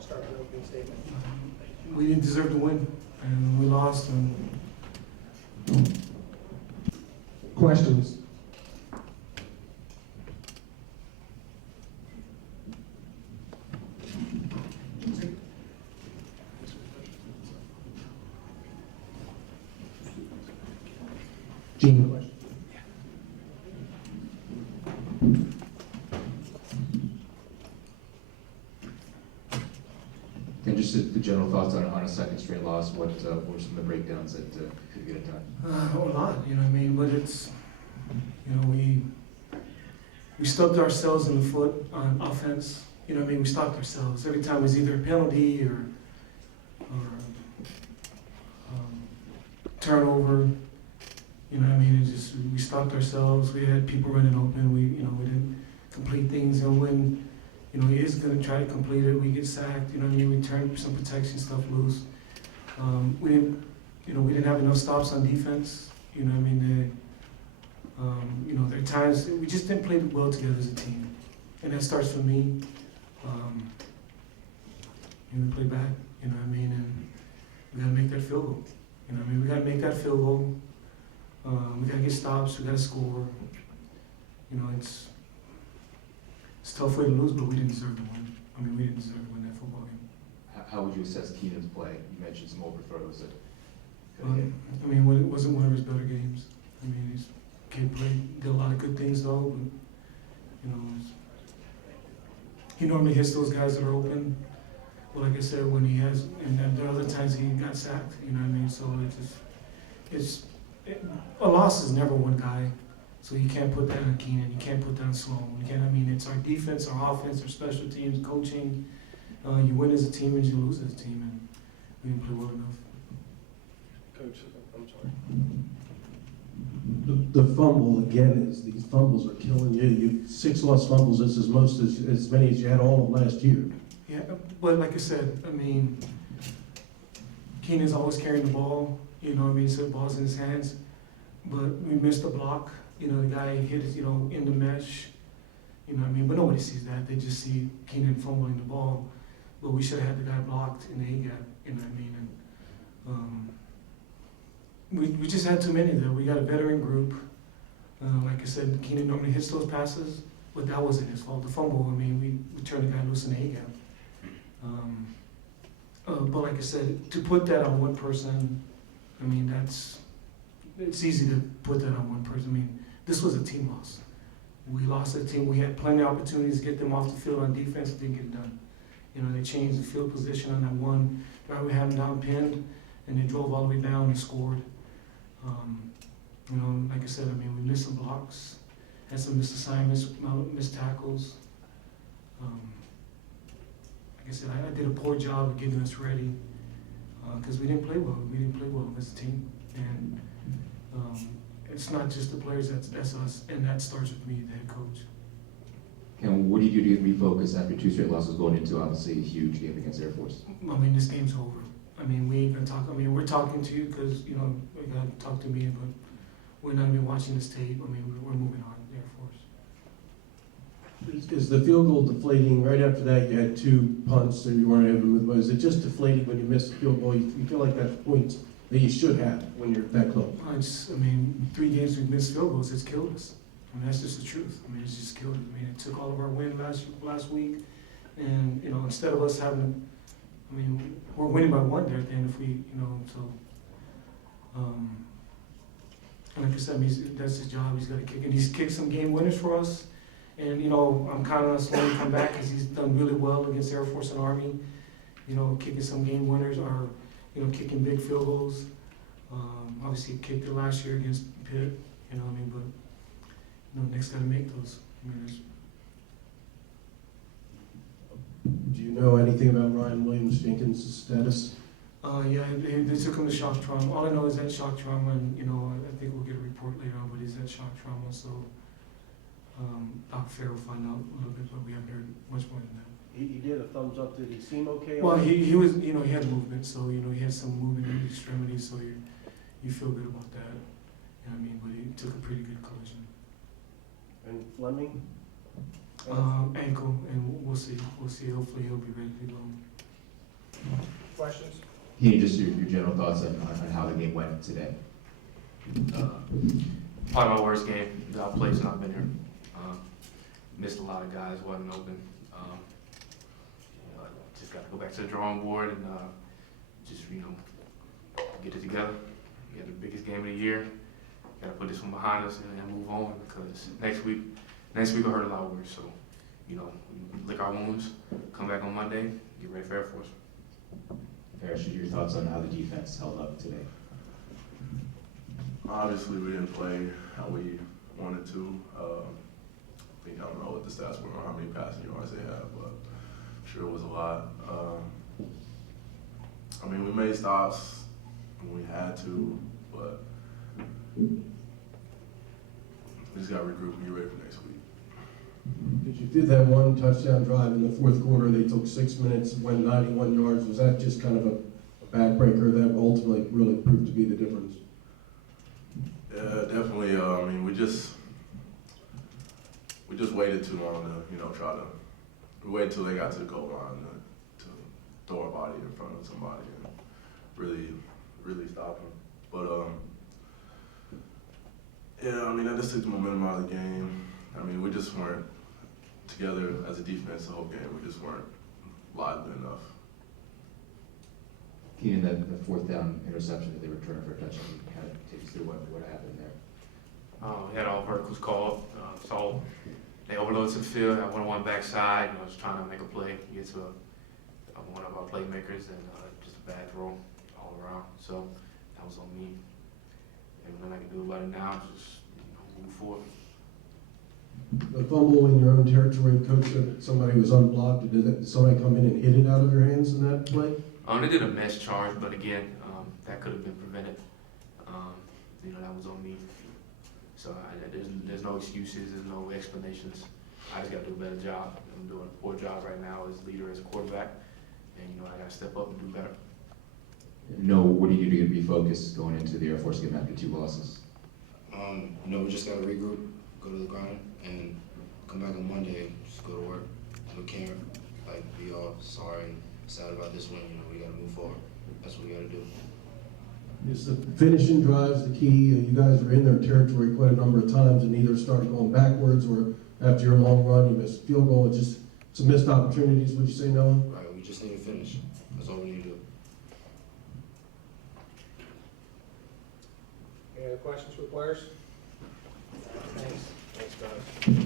to start the opening statement. We didn't deserve to win, and we lost. And Questions? Gene, question? And just the general thoughts on a second straight loss, what were some of the breakdowns that could get it done? a lot, you know what I mean? But it's, you know, we stubbed ourselves in the foot on offense. You know what I mean? We stopped ourselves. Every time it was either a penalty or turnover. You know what I mean? It just, we stopped ourselves. We had people running open. We didn't complete things. And when, you know, he is going to try to complete it, we get sacked. You know what I mean? We turned some protection stuff loose. We didn't have enough stops on defense. You know what I mean? There are times we just didn't play well together as a team, and that starts from me. We play bad. You know what I mean? And we got to make that field goal. You know what I mean? We got to make that field goal. We got to get stops. We got to score. You know, it's a tough way to lose, but we didn't deserve to win. I mean, we didn't deserve to win that football game. How would you assess Keenan's play? You mentioned some overthrows that I mean, it wasn't one of his better games. I mean, he's kid played, did a lot of good things though, but, you know, he normally hits those guys that are open. But like I said, when he has, and then there are other times he got sacked, you know what I mean? So a loss is never one guy. So you can't put that on Keenan, you can't put that on Sloan. You can't, I mean, it's our defense, our offense, our special teams, coaching. You win as a team and you lose as a team, and we didn't play well enough. Coach, I'm sorry. The fumble, again, these fumbles are killing you. You 6 lost fumbles, this is as many as you had all of last year. Yeah, but like I said, I mean, Keenan's always carrying the ball, you know what I mean, so the ball's in his hands. But we missed the block, you know, the guy hit it, you know, in the mesh, you know what I mean, but nobody sees that. They just see Keenan fumbling the ball. But we should have had the guy blocked in the A-gap, you know what I mean? And we just had too many there. We got a veteran group. Like I said, Keenan normally hits those passes, but that wasn't his fault. The fumble, I mean, we turned the guy loose in the A-gap. But like I said, to put that on one person, I mean, it's easy to put that on one person. I mean, this was a team loss. We lost the team. We had plenty of opportunities to get them off the field on defense, didn't get it done. You know, they changed the field position on that one drive. We had them down pinned, and they drove all the way down and scored. You know, like I said, I mean, we missed some blocks, had some missed assignments, missed tackles. Like I said, I did a poor job of getting us ready because we didn't play well. We didn't play well as a team, and it's not just the players. That's us, and that starts with me, the head coach. And what do you do to get refocused after 2 straight losses going into obviously a huge game against Air Force? I mean, this game's over. I mean, we ain't gonna talk. I mean, we're talking to you because, you know, we gotta talk to me, but we're not even watching this tape. I mean, we're moving on, the Air Force. Is the field goal deflating? Right after that, you had 2 punts that you weren't able to move. Is it just deflating when you miss the field goal? You feel like that's points that you should have when you're that close? I mean, 3 games we've missed field goals. It's killed us. I mean, that's just the truth. I mean, it's just killed us. I mean, it took all of our win last week, and, you know, instead of us having, I mean, we're winning by 1 there at the end if we, you know, so. And like I said, I mean, that's his job. He's got to kick, and he's kicked some game winners for us. And, you know, I'm kind of slowly come back because he's done really well against Air Force and Army. You know, kicking some game winners or, you know, kicking big field goals. Obviously, he kicked it last year against Pitt. You know what I mean? But, you know, next got to make those. I mean, Do you know anything about Ryan Williams-Jenkins' status? Yeah, they took him to shock trauma. All I know is that shock trauma, and, you know, I think we'll get a report later on, but he's at shock trauma, so Dr. Fair will find out a little bit, but we haven't heard much more than that. He did a thumbs up. Did he seem okay? Well, he was, you know, he had movement, so, you know, he had some movement in the extremities, so you feel good about that. You know what I mean? But he took a pretty good collision. And Fleming? Ankle, and we'll see. Hopefully he'll be ready to go. Questions? Keenan, just your general thoughts on how the game went today. Probably my worst game that I've played since I've been here. Missed a lot of guys, wasn't open. Just got to go back to the drawing board and just, get it together. We had the biggest game of the year. Got to put this one behind us and move on because next week will hurt a lot worse. So, lick our wounds, come back on Monday, get ready for Air Force. Parrish, your thoughts on how the defense held up today? Obviously, we didn't play how we wanted to. I don't know what the stats were on how many passing yards they had, but I'm sure it was a lot. We made stops when we had to, but we just got to regroup and get ready for next week. Did you did that one touchdown drive in the fourth quarter? They took 6 minutes, went 91 yards. Was that just kind of a backbreaker that ultimately really proved to be the difference? Yeah, definitely. We just waited too long to, we waited till they got to the goal line to throw our body in front of somebody and really stop them. But that just took the momentum out of the game. We just weren't together as a defense the whole game. We just weren't lively enough. Keenan, the fourth down interception that they returned for a touchdown, kind of take us through what happened there. We had all verticals called. So they overloaded to the field. I went on one backside. I was trying to make a play, get to one of our playmakers, and just a bad throw all around. So that was on me. And nothing I can do about it now. Just move forward. The fumble in your own territory, coach said somebody was unblocked. Did somebody come in and hit it out of your hands in that play? They did a mesh charge, but again, that could have been prevented. That was on me. So there's no excuses, there's no explanations. I just got to do a better job. I'm doing a poor job right now as leader, as a quarterback, and I got to step up and do better. No, what do you do to refocus going into the Air Force game after 2 losses? We just got to regroup, go to the grind, and come back on Monday, just go to work. We can't be all sorry and sad about this win. We got to move forward. That's what we got to do. Is the finishing drives the key? You guys were in their territory quite a number of times and either started going backwards or after your long run you missed a field goal. It's just some missed opportunities, would you say, Noah? Right, we just need to finish. That's all we need to do. Any other questions for the players? Thanks. Thanks, guys.